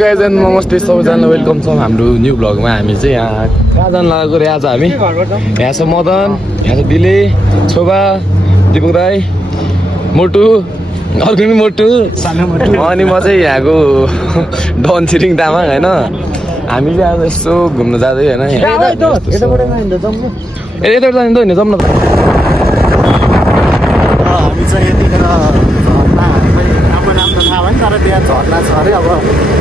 Guys and नमस्ते सबैजनालाई welcome छ हाम्रो न्यू ब्लगमा। हामी चाहिँ यहाँ कहाँ जानु लागेको रे आज हामी? यहाँ छ मदन, यहाँ छ दिले, छोबा, दिपक राई, मोटु, अर्को नि मोटु अनि म चाहिँ यहाँको डन छिरिङ तामाङ होइन। हामी चाहिँ आज यसो घुम्न जाँदै होइन यताबाट जाने त होइन जाउँ न त। हामी चाहिँ यतिखेर झर्ना हाम्रो नाम त थाहा भएन तर त्यहाँ झर्ना छ अरे। अब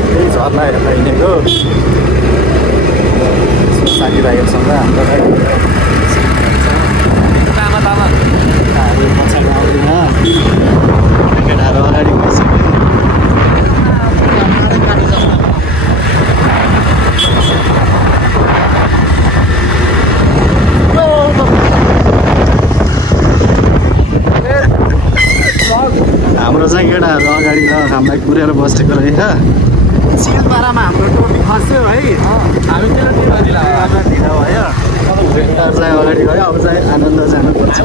त्यही झर्ना हेर्न हिँडेको साथीभाइहरूसँग हाम्रो पछाडि आउँदैन केटाहरू अगाडि गइसक्यो। हाम्रो चाहिँ केटाहरू अगाडि ल हामीलाई कुरेर बसेको रहेछ। सिलपारामा हाम्रो टोपी खस्यो है। हामी ढिलो भयो। केटाहरू चाहिँ अगाडि गयो। अब चाहिँ आनन्द जानुपर्छ।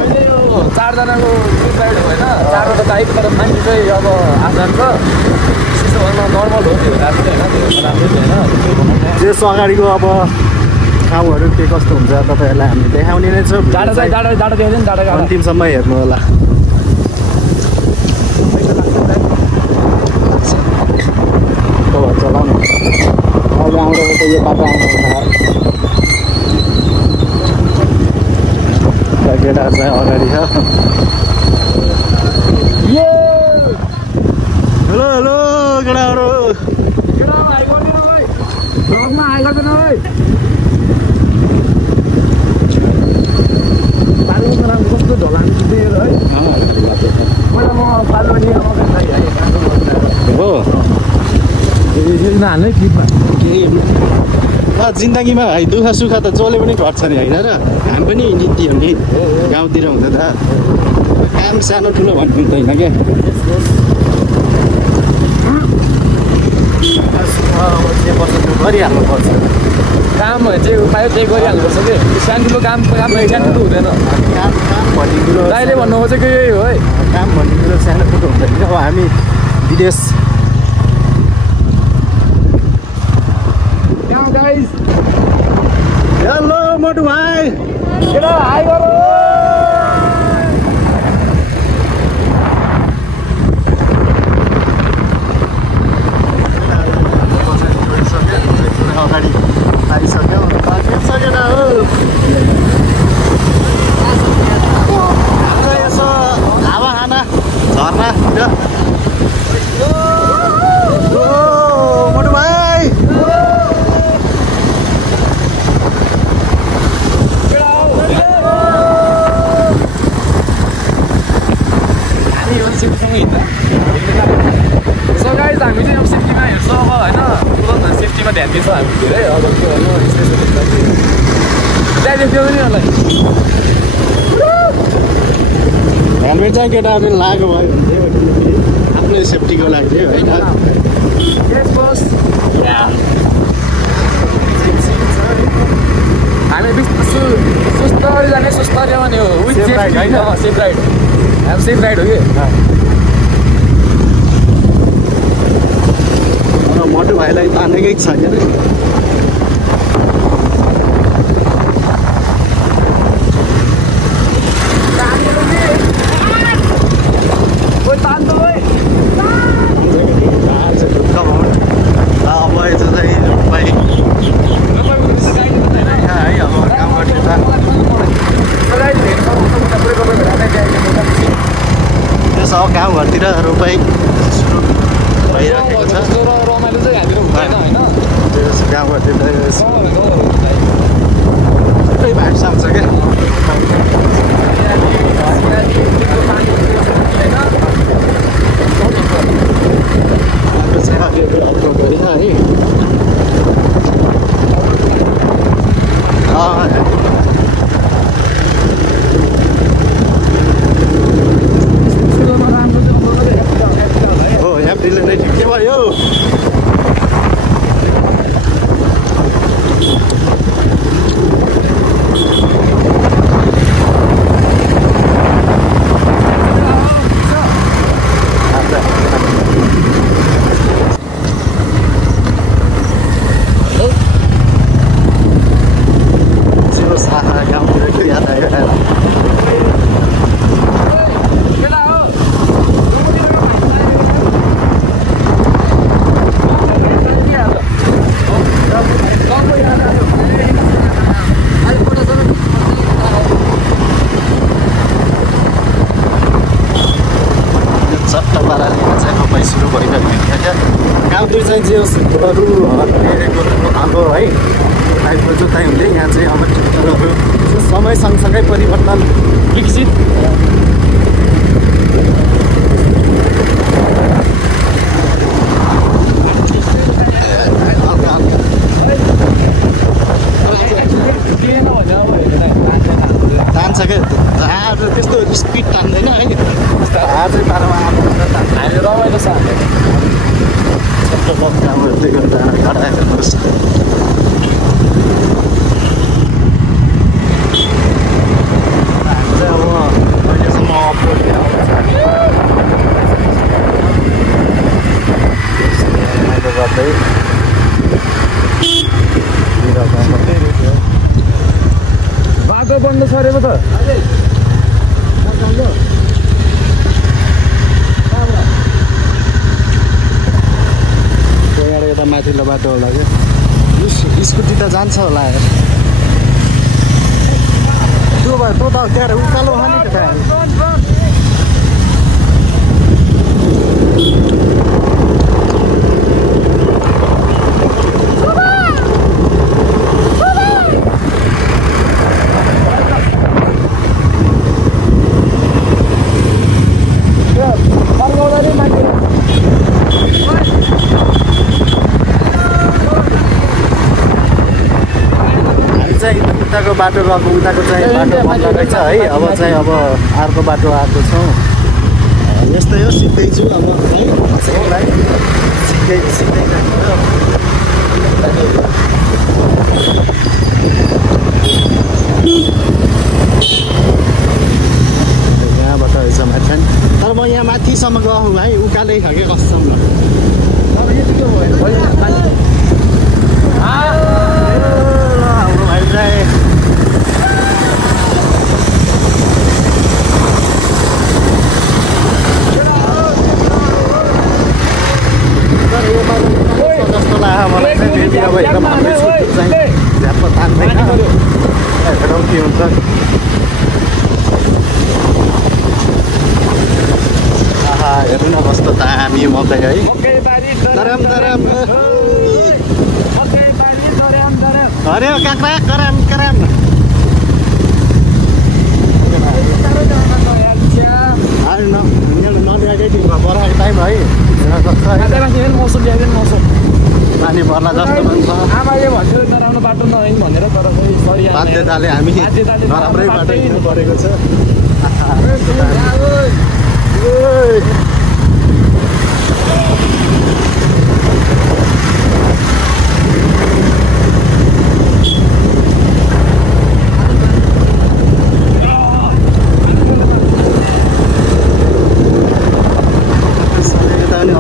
चारजनाको साइड होइन, चारवटा बाइक तर मान्छे चाहिँ अब आसान छ नर्मल हो त्यो राम्रो होइन, त्यो राम्रो होइन। त्यस अगाडिको अब ठाउँहरू के कस्तो हुन्छ तपाईँहरूलाई हामी देखाउने नै छौँ। डाँडा देखाउँछ नि, डाँडा अन्तिमसम्म हेर्नु होला। चलाउनु अब आउँदा यो बाटो आउनु केटाहरू चाहिँ अगाडि छ। हेलो हेलो केटाहरू हाल्नै क्लिपमा जिन्दगीमा है दुःख सुख त जसले पनि घट्छ नि होइन र। हामी पनि नित्य हो नि गाउँतिर हुँदा त काम सानो ठुलो भन्नु हुँदैन क्या। गरिहाल्नु पर्छ काम चाहिँ पायो त्यही गरिहाल्नुपर्छ कि सानो ठुलो काम सानो ठुलो हुँदैन। काम भन्ने कुरो दाइले भन्नु खोजेको यही हो है। काम भन्ने कुरो सानो ठुलो हुँदैन। अब हामी विदेश हेलो मोटु भाइ हाई गरौँ। अगाडि आइसक्यो केटा हो यसो हावा खाना झर्नातिर। मोटु भाइ सो गाइज हामी चाहिँ अब सेफ्टीमा हेर्छौँ अब होइन, तुरन्त सेफ्टीमा ध्यान दिन्छौँ हामी धेरै। अब के गर्नु त्यहाँदेखि त्यो पनि होला हेलमेट चाहिँ केटाहरू लाग्यो भयो भने चाहिँ आफ्नै सेफ्टीको लागि चाहिँ होइन। हामी सुस्तरी जाने सुस्तरी भने हो विथ सेफ राइड होइन, सेफ राइड अब सेफ राइड हो कि। मोटु भाइलाई तानेकै छ क्या। अब गाउँघरतिर रोपाइ सुरु भइरहेको छ। रमाइलो चाहिँ हामीहरू हुँदैन होइन। गाउँघरतिर चट्ट पाराले चाहिँ रोपाइ सुरु भइरहेको थियो गाउँतिर चाहिँ जे होस् हाम्रो है टाइपको जोताइ हुँदै यहाँ चाहिँ अब ट्र्याक्टरहरू समय सँगसँगै परिवर्तन विकसित तान्छ क्या झार त्यस्तो स्पिड तान्दैन है झार चाहिँ पारोमा आएको रमाइलो छ त्यही गर्दा खडा हेर्नुहोस् चाहिँ अब अहिलेसम्म अपलोड गर्दै बाटो बन्द छ अरे पो त त्यहाँबाट यता माथिल्लो बाटो होला क्या स्कुटी त जान्छ होला त्यो भयो तँ त त्यहाँ उकालो खाने त उताको बाटो गएको उताको चाहिँ बाटो बन्द रहेछ है अब चाहिँ अब अर्को बाटो आएको छौँ यस्तै हो सिक्दै छु अब है यसलाई सिक्दै यहाँबाट रहेछ माथि तर म यहाँ माथिसम्म गएँ भाइ उकालै खाके कस्तोसम्म हाम्रो भाइ चाहिँ जस्तो लाग्यो मलाई चाहिँ फेरि अब एकदम हाम्रै छुट्टी चाहिँ झ्याप्प तान्दैन हेरौँ के हुन्छ आहा हेर्नु न कस्तो दामी मकै है दराम दराम अरे काक्रा कराम कराम नल्याएकै टिममा बर्खाको टाइम है मौसम पानी पर्ला जस्तो पनि छ आमाले भन्थ्यो नराम्रो बाटो नहिँड भनेर तर बाध्यताले हामी नराम्रै बाटो हिँड्नु परेको छ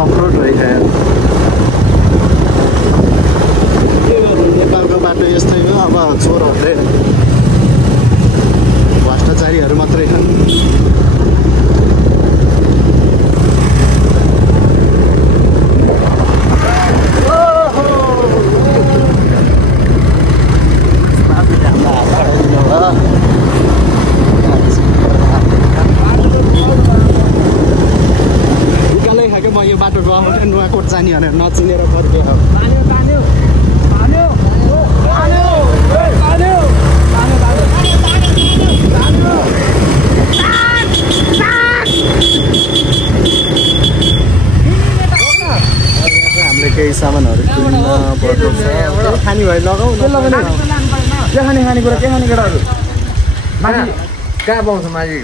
अफरोड भइखायो के गर्नु नेपालको बाटो यस्तै हो अब चोरहरूले भ्रष्टाचारीहरू मात्रै छन् बाटो गयो नुवाकोट जाने भनेर नचिनेर फर्क्यो हामीले केही सामानहरू किन्न पर्छ खाने भए लगाऊ खानेकुरा के खाने केटाहरू कहाँ पाउँछ माझी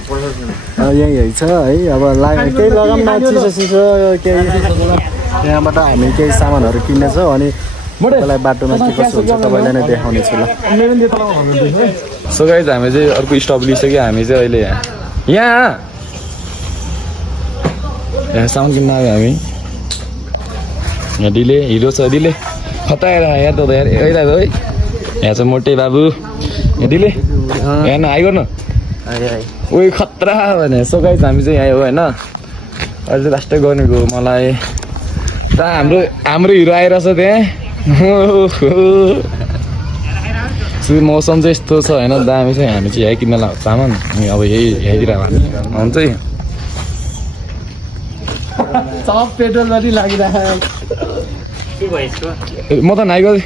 यही छ है अब केही लगाऊँ न चिसो सिसो केही यहाँबाट हामी केही सामानहरू किन्नेछौँ अनि तपाईँलाई बाटोमा के कसो हुन्छ तपाईँलाई नै देखाउने छु ल सो गाइज हामी चाहिँ अर्को स्टप लिइसक्यो हामी चाहिँ अहिले यहाँ सामान किन्न आयो हामी यहाँ डिले हिरो छ डिले खताएर यहाँ त यहाँ चाहिँ मोटे बाबु यहाँ डिले यहाँ न हाई गर्नु ओइ खतरा भने सो गाइस हामी चाहिँ आयो होइन अहिले लास्टै गर्नेको मलाई त हाम्रो हिरो आइरहेछ त्यहाँ मौसम चाहिँ यस्तो छ होइन दामी चाहिँ हामी चाहिँ यही किन्न लाग्छ सामान अनि अब यहीतिर हामी हुन्छ सब पेट्रोल पनि लागिरहेको म त नाइगल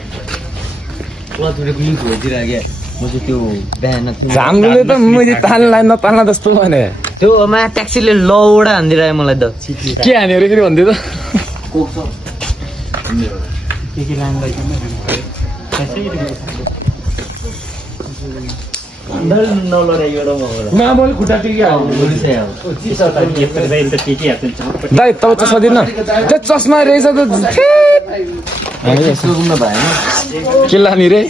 हामीले त मैले नताल्न जस्तो भने त्यो ट्याक्सीले लौडा हानिदिरहेको मलाई त के हान्यो अरे फेरि भन्दै दाइ तपाईँ चस्मा दिन्न त्यो चस्मा रहेछ त के लाने रे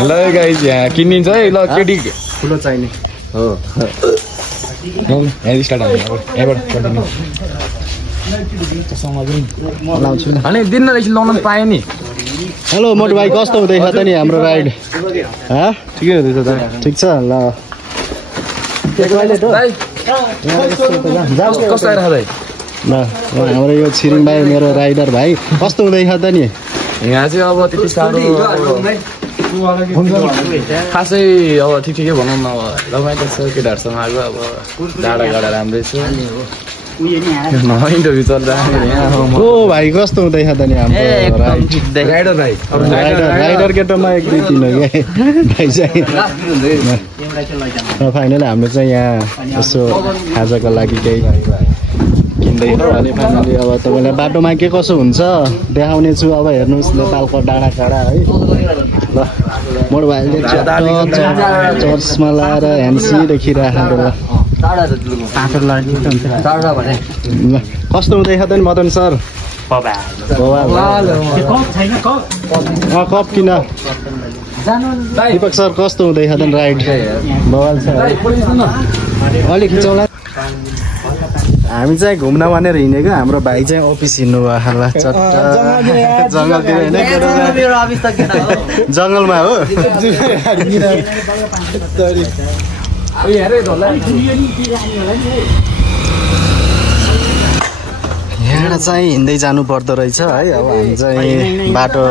ल गाइस यहाँ किनिन्छ है ल केटी ठुलो चाहिने हो स्टार्ट यहाँबाट कन्टिन्यू अनि दिन्न रहेछ लाउन पाएँ नि हेलो मोटु भाइ कस्तो हुँदैछ त नि हाम्रो राइड ठिकै हुँदैछ त ठिक छ ल कस्तो आइरहेको दाइ ल हाम्रो यो छिरिङ भाइ मेरो राइडर भाइ कस्तो हुँदैछ त नि यहाँ चाहिँ अब त्यति साह्रो खासै अब ठिकै भनौँ न अब रमाइलो छ केटाहरूसँग आएको अब डाँडा गाडा राम्रै छ इन्टरभ्यू चल्दा ओ भाइ कस्तो हुँदैछ त नि हाम्रो राइडर भाइ राइडर केटोमा 1 2 3 हो क्या भाइ चाहिँ फाइनली हाम्रो चाहिँ यहाँ यसो खाजाको लागि केही किन्दैछ अनि फाइनली अब तपाईँलाई बाटोमा के कसो हुन्छ देखाउने छु अब हेर्नुहोस् नेपालको डाँडा काँडा है ल मोड भाइले चर्चमा लाएर ह्यान्सी देखिरहेको कस्तो हुँदैछ त नि मदन सर कप किन दीपक सर कस्तो हुँदैछ त राइड बवाल छ अलिक खिचौँला हामी चाहिँ घुम्न भनेर हिँडेको हाम्रो भाइ चाहिँ अफिस हिँड्नु भयो चट्टा जङ्गलतिर जङ्गलमा हो यहाँबाट चाहिँ हिँड्दै जानु पर्दो रहेछ है अब हामी चाहिँ बाटो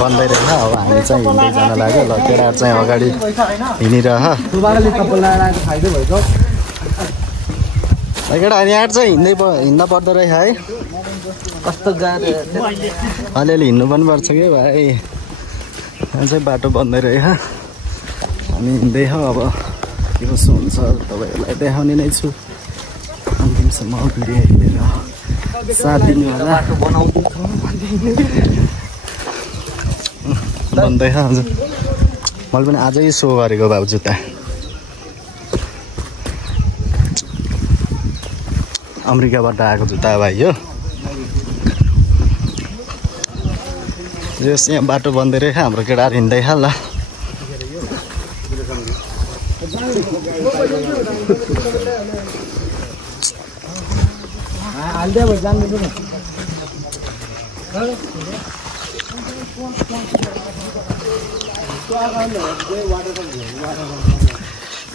बन्दै रहेछ अब हामी चाहिँ हिँड्दै जान लाग्यो ल केटाहरू चाहिँ अगाडि हिँडिरह केटा यहाँ चाहिँ हिँड्न पर्दो रहेछ है कस्तो गाह्रो अलिअलि हिँड्नु पनि पर्छ कि भाइ यहाँ चाहिँ बाटो बन्दै रहेछ हामी हिँड्दै अब के कसो हुन्छ तपाईँहरूलाई देखाउने नै छु अन्तिमसम्म भिडियो हेरेर साथ दिनु होला बन्दैछ हजुर मैले पनि आजै सो गरेको भाउ जुत्ता अमेरिकाबाट आएको जुत्ता भाइ हो यस यहाँ बाटो बन्दै रहेछ हाम्रो केटाहरू हिँड्दैछ ल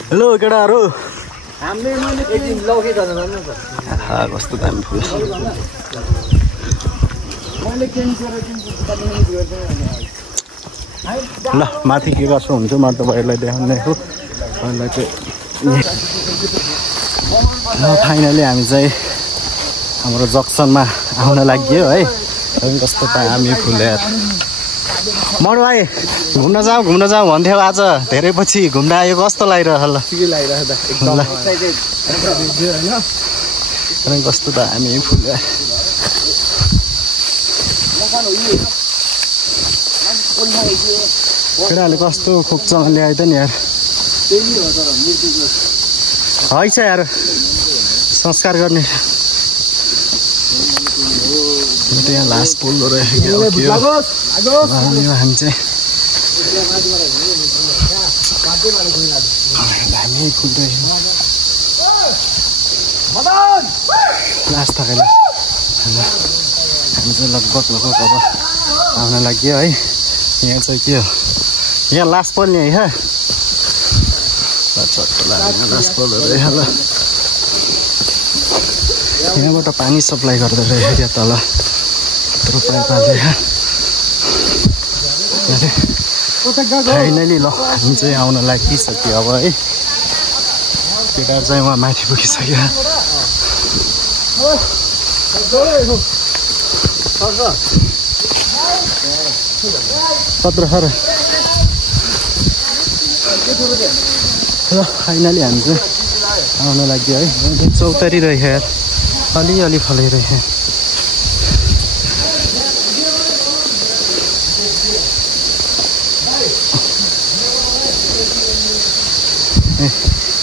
हेलो केटाहरू कस्तो दामी फुल ल माथि के कसो हुन्छ म तपाईँहरूलाई देखाउने हो पहिला चाहिँ फाइनली हामी चाहिँ हाम्रो जक्सनमा आउन लाग्यो है कस्तो दामी फुल यार मर भाइ घुम्न जाउँ भन्थ्यो आज धेरै पछि घुम्न आयो कस्तो लागिरह ल कस्तो दामी फुल केटाहरूले कस्तो खोक्चमा ल्यायो त नि यार है छ यार संस्कार गर्ने यहाँ लास्ट पोल्दो रहेछ हामी चाहिँ दामी फुल रहेछ लास्ट थकेला हामी चाहिँ लगभग अब आउन लाग्यो है यहाँ चाहिँ के हो यहाँ लास्ट पर्ने है यहाँबाट पानी सप्लाई गर्दै रहेछ क्या तल पाइपले फाइनली ल हामी चाहिँ आउन लागिसक्यो अब है केटाहरू चाहिँ उहाँ माथि पुगिसक्यो पत्र ल फाइनली हामी चाहिँ आउन लाग्यो है चौतारी रहेछ यार अलिअलि फलाइरहेछ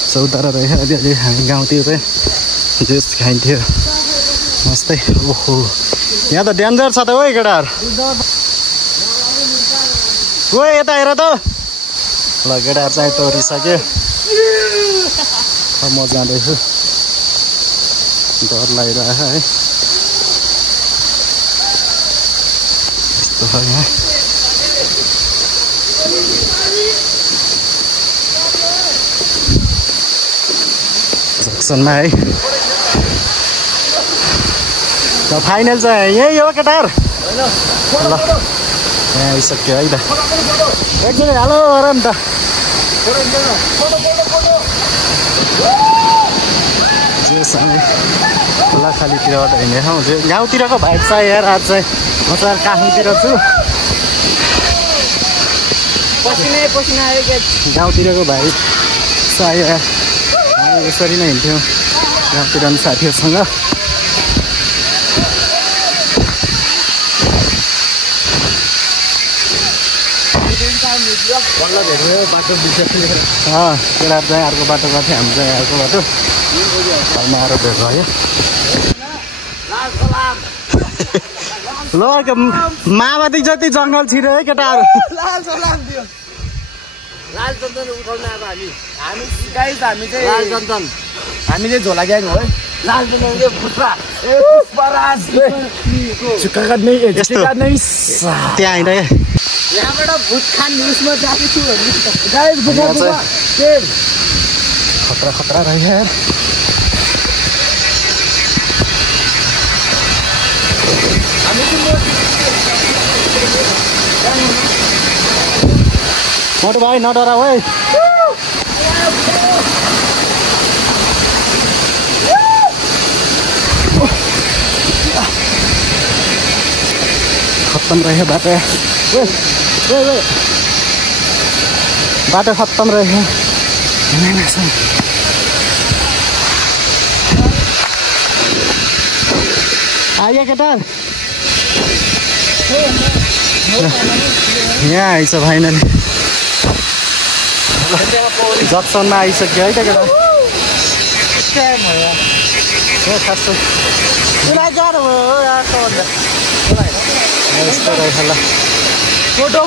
चौतारा रहेछ अलिअलि हामी गाउँतिर चाहिँ जुस खाइन्थ्यो मस्तै ओहो यहाँ त डेन्जर छ त हो केटाहरू ओ यता हेर त ल केटाहरू चाहिँ तोरिसक्यो म जाँदैछु डर लागिरहेछ है यस्तो छ यहाँ जक्सनमा है ल फाइनल चाहिँ यही हो केटाहरू ल यहाँ आइसक्यो है त एकजना हेलो गर नि त खोला खालीतिरबाट हिँडेको गाउँतिरको भाइ छ यार आज चाहिँ म चाहिँ काठमाडौँतिर छु गाउँतिरको भाइ छ यार यसरी नै हिँड्थ्यौँ गाउँतिर पनि साथीहरूसँग बाटो केटाहरू चाहिँ अर्को बाटो गर्थ्यो हामी चाहिँ अर्को बाटो घरमा आएर भेट भयो ल माओवादी जति जङ्गल छिरे है केटाहरू लालचन्दन उठाउन अब हामी चाहिँ लालचन्दन हामी चाहिँ झोला ग्याङ हो है लालचन्दन त्यहाँ हिँड यहाँबाट भुट खान न्युजमा जाएको छु खतरा खतरा रहेछ यार मोटो भाइ नडरा है खत्तम रहेछ बाटो बाटो खत्तम रहेछ आइयो केटा यहाँ आइस फाइनली जक्सनमा आइसक्यो है त केटा खास यस्तो रहेछ ल फोटो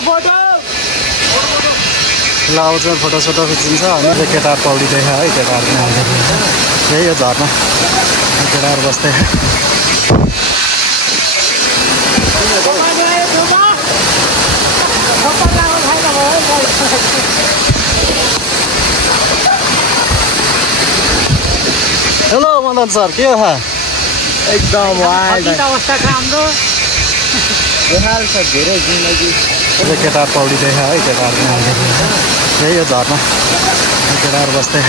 ल आउँछ फोटोसोटो खिचिन्छ अनि चाहिँ केटाहरू पौडिँदैछ है केटाहरू पनि आउँदैछ यही हो झर्ना केटाहरू बस्दै हेलो मदन सर के हो एकदम अवस्था राम्रो छ धेरै जिन्दगी केटाहरू पौडिँदैछ है केटाहरू पनि आउँदैछ यही हो झर्ना केटाहरू बस्दै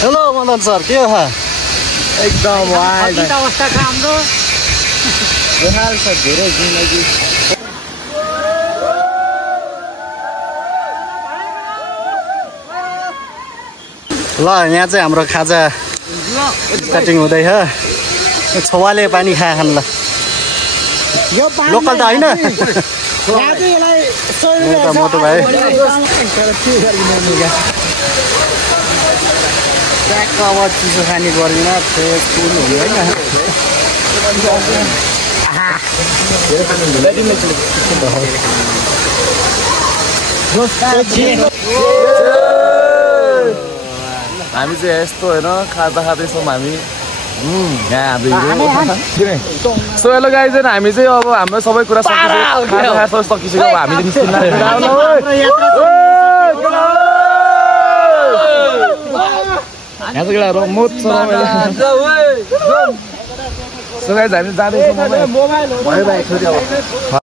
हेलो मदन सर के हो एकदम अवस्था राम्रो छ धेरै जिन्दगी ल यहाँ चाहिँ हाम्रो खाजा स्टार्टिङ हुँदैछ छवाले पानी खान ल लोकल त होइन मोटो भाइ अब चिसो खाने गर्दिन फ्रेस फुल हुने होइन हामी चाहिँ यस्तो होइन खाँदा खाँदैछौँ हामी यहाँ सो हेलो गाइज हामी चाहिँ अब हाम्रो सबै कुरा सकिसक्यो अब हामी चाहिँ निस्किन यहाँ चाहिँ केटा रमोत छ सो गाइज हामी जाँदैछौँ